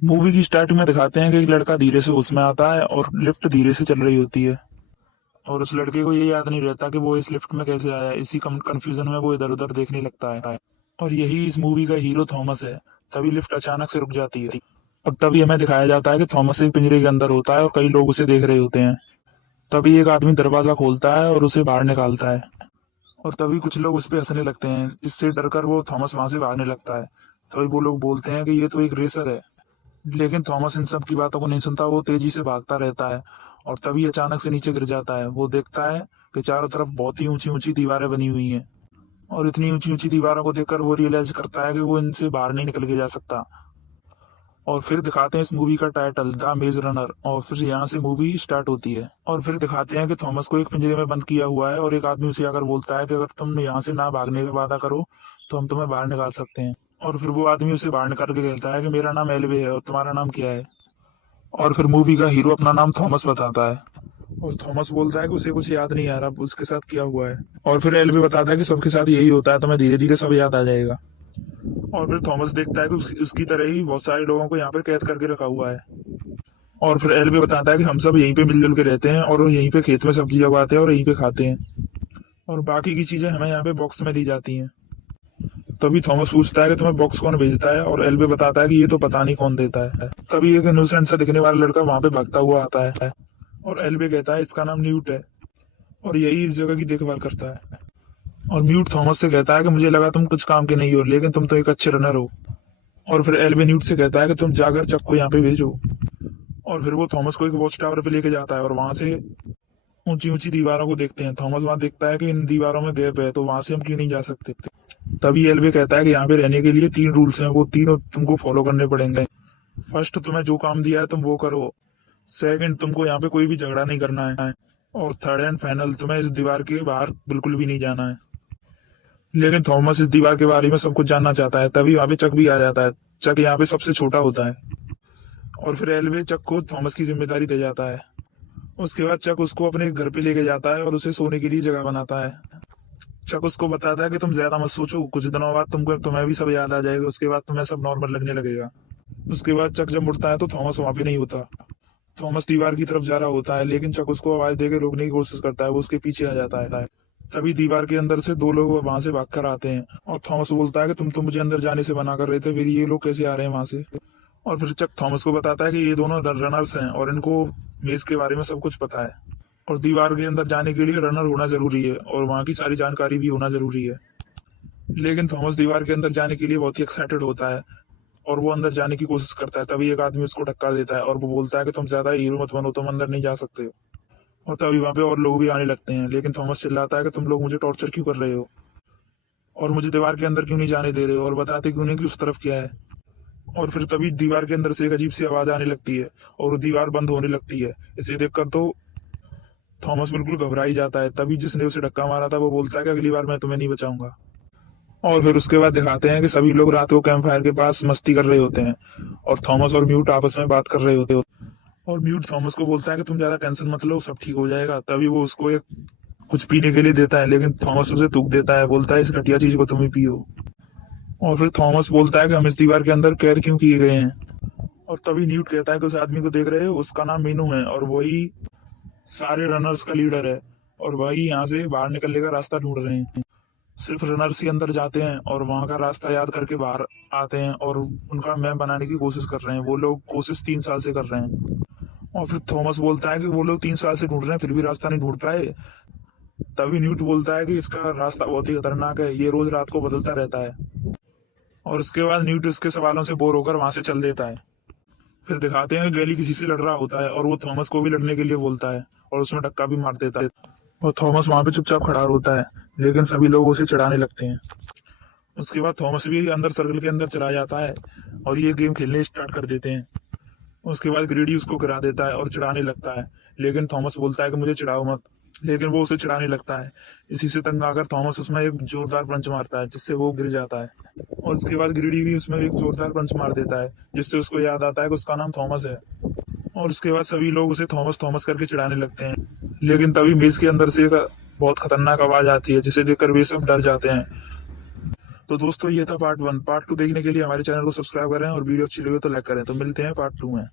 Movie की starting में दिखाते हैं कि एक लड़का धीरे से होश में आता है और लिफ्ट धीरे से चल रही होती है। और उस लड़के को ये याद नहीं रहता कि वो इस लिफ्ट में कैसे आया। इसी कंफ्यूजन में वो इधर उधर देखने लगता है। और यही इस मूवी का हीरो थॉमस है। तभी लिफ्ट अचानक से रुक जाती है और तभी हमें दिखाया जाता है कि थॉमस एक पिंजरे के अंदर होता है और कई लोग उसे देख रहे होते हैं। तभी एक आदमी दरवाजा खोलता है और उसे बाहर निकालता है। और तभी कुछ लोग उस पर हंसने लगते हैं। इससे डरकर वो थॉमस वहां से भागने लगता है। तभी वो लोग बोलते हैं कि ये तो एक रेसर है। लेकिन थॉमस इन सब की बातों को नहीं सुनता। वो तेजी से भागता रहता है और तभी अचानक से नीचे गिर जाता है। वो देखता है कि चारों तरफ बहुत ही ऊंची ऊंची दीवारें बनी हुई हैं। और इतनी ऊंची ऊंची दीवारों को देखकर वो रियलाइज करता है कि वो इनसे बाहर नहीं निकल के जा सकता। और फिर दिखाते हैं इस मूवी का टाइटल द मेज रनर। और फिर यहाँ से मूवी स्टार्ट होती है। और फिर दिखाते हैं कि थॉमस को एक पिंजरे में बंद किया हुआ है और एक आदमी उसे आकर बोलता है कि अगर तुम यहाँ से ना भागने का वादा करो तो हम तुम्हें बाहर निकाल सकते हैं। और फिर वो आदमी उसे बाहर निकाल के कहता है कि मेरा नाम एलवे है और तुम्हारा नाम क्या है। और फिर मूवी का हीरो अपना नाम थॉमस बताता है। और थॉमस बोलता है कि उसे कुछ याद नहीं आ रहा उसके साथ क्या हुआ है। और फिर एलवे बताता है कि सबके साथ यही होता है, तुम्हें धीरे धीरे सब याद आ जाएगा। और फिर थॉमस देखता है कि उसकी तरह ही बहुत सारे लोगों को यहाँ पे कैद करके रखा हुआ है। और फिर एलवे बताता है कि हम सब यहीं पे मिलजुल के रहते हैं और यहीं पे खेत में सब्जी उगाते हैं और यहीं पे खाते हैं। और बाकी की चीजें हमें यहाँ पे बॉक्स में दी जाती हैं। तभी थॉमस पूछता है कि तुम्हें बॉक्स कौन भेजता है और एलवे बताता है कि ये तो पता नहीं कौन देता है। तभी एक इनोसेंट सा दिखने वाला लड़का वहां पे भागता हुआ आता है और एलवे कहता है इसका नाम न्यूट है और यही इस जगह की देखभाल करता है। और न्यूट थॉमस से कहता है कि मुझे लगा तुम कुछ काम के नहीं हो, लेकिन तुम तो एक अच्छे रनर हो। और फिर एलवे न्यूट से कहता है कि तुम जाकर चक को यहाँ पे भेजो। और फिर वो थॉमस को एक वॉच टावर पे लेके जाता है और वहां से ऊंची ऊंची दीवारों को देखते हैं। थॉमस वहां देखता है कि इन दीवारों में गैप है, तो वहां से हम क्यों नहीं जा सकते। तभी एलवे कहता है कि यहाँ पे रहने के लिए 3 रूल्स हैं, वो तीनों तुमको फॉलो करने पड़ेंगे। फर्स्ट, तुम्हें जो काम दिया है तुम वो करो। सेकंड, तुमको यहाँ पे कोई भी झगड़ा नहीं करना है। और थर्ड एंड फाइनल, तुम्हें इस दीवार के बाहर बिल्कुल भी नहीं जाना है। लेकिन थॉमस इस दीवार के बारे में सब कुछ जानना चाहता है। तभी वहां पे चक भी आ जाता है। चक यहाँ पे सबसे छोटा होता है। और फिर एलवे चक को थॉमस की जिम्मेदारी दे जाता है। उसके बाद चक उसको अपने घर पे लेके जाता है और उसे सोने के लिए जगह बनाता है। चक उसको बताता है कि तुम ज्यादा मत सोचो, कुछ दिनों बाद तुम्हें भी सब याद आ जाएगा। उसके बाद तुम्हें सब नॉर्मल लगने लगेगा। उसके बाद चक जब मुड़ता है तो थॉमस वहां पे नहीं होता। थॉमस दीवार की तरफ जा रहा होता है, लेकिन चक उसको आवाज देकर रोकने की कोशिश करता है। वो उसके पीछे आ जाता है। तभी दीवार के अंदर से 2 लोग वहां से भागकर आते हैं और थॉमस बोलता है कि तुम तो मुझे अंदर जाने से मना कर रहे थे, फिर ये लोग कैसे आ रहे हैं वहां से। और फिर चक थॉमस को बताता है कि ये दोनों रनर्स हैं और इनको मेज के बारे में सब कुछ पता है। और दीवार के अंदर जाने के लिए रनर होना जरूरी है और वहां की सारी जानकारी भी होना जरूरी है। लेकिन थॉमस दीवार के अंदर जाने के लिए बहुत ही एक्साइटेड होता है और वो अंदर जाने की कोशिश करता है। तभी एक आदमी उसको धक्का देता है और वो बोलता है कि तुम ज्यादा हीरो मत बनो, तुम अंदर नहीं जा सकते हो। और तभी वहां पे और लोग भी आने लगते हैं, लेकिन थॉमस चिल्लाता है कि तुम लोग मुझे टॉर्चर क्यों कर रहे हो और मुझे दीवार के अंदर क्यों नहीं जाने दे रहे हो और बताते क्यों नहीं कि उस तरफ क्या है। और फिर तभी दीवार के अंदर से एक अजीब सी आवाज आने लगती है और वो दीवार बंद होने लगती है। इसे देखकर तो थॉमस बिल्कुल घबरा ही जाता है। तभी जिसने उसे धक्का मारा था वो बोलता है कि अगली बार मैं तुम्हें नहीं बचाऊंगा। और फिर उसके बाद दिखाते हैं कि सभी लोग रात को कैंप फायर के पास मस्ती कर रहे होते हैं और थॉमस और म्यूट आपस में बात कर रहे होते हैं। और म्यूट थॉमस को बोलता है कि तुम ज्यादा टेंशन मत लो, सब ठीक हो जाएगा। तभी वो उसको एक कुछ पीने के लिए देता है, लेकिन थॉमस उसे थूक देता है, बोलता है इस घटिया चीज को तुम ही पियो। और फिर थॉमस बोलता है कि हम इस दीवार के अंदर कैद क्यों किए गए हैं। और तभी न्यूट कहता है कि उस आदमी को देख रहे हो, उसका नाम मीनू है और वही सारे रनर्स का लीडर है और वही यहाँ से बाहर निकलने का रास्ता ढूंढ रहे हैं। सिर्फ रनर्स ही अंदर जाते हैं और वहां का रास्ता याद करके बाहर आते हैं और उनका मैप बनाने की कोशिश कर रहे हैं। वो लोग कोशिश 3 साल से कर रहे हैं। और फिर थॉमस बोलता है कि वो लोग 3 साल से ढूंढ रहे हैं फिर भी रास्ता नहीं ढूंढ पाए। तभी न्यूट बोलता है कि इसका रास्ता बहुत ही खतरनाक है, ये रोज रात को बदलता रहता है। और उसके बाद न्यूट उसके सवालों से बोर होकर वहां से चल देता है। फिर दिखाते हैं कि गैली किसी से लड़ रहा होता है और वो थॉमस को भी लड़ने के लिए बोलता है और उसमें धक्का भी मार देता है। और थॉमस वहां पे चुपचाप खड़ा होता है, लेकिन सभी लोग उसे चिढ़ाने लगते हैं। उसके बाद थॉमस भी अंदर सर्कल के अंदर चला जाता है और ये गेम खेलने स्टार्ट कर देते हैं। उसके बाद ग्रेडी उसको गिरा देता है और चिढ़ाने लगता है, लेकिन थॉमस बोलता है कि मुझे चिढ़ाओ मत। लेकिन वो उसे चिढ़ाने लगता है। इसी से तंग आकर थॉमस उसमें एक जोरदार पंच मारता है जिससे वो गिर जाता है। और उसके बाद ग्रेडी भी उसमें एक जोरदार पंच मार देता है जिससे उसको याद आता है कि उसका नाम थॉमस है। और उसके बाद सभी लोग उसे थॉमस थॉमस करके चिढ़ाने लगते हैं। लेकिन तभी मेज के अंदर से एक बहुत खतरनाक आवाज आती है जिसे देखकर वे सब डर जाते हैं। तो दोस्तों ये था पार्ट 1। पार्ट 2 देखने के लिए हमारे चैनल को सब्सक्राइब करें और वीडियो अच्छी लगे तो लाइक करें। तो मिलते हैं पार्ट 2 में।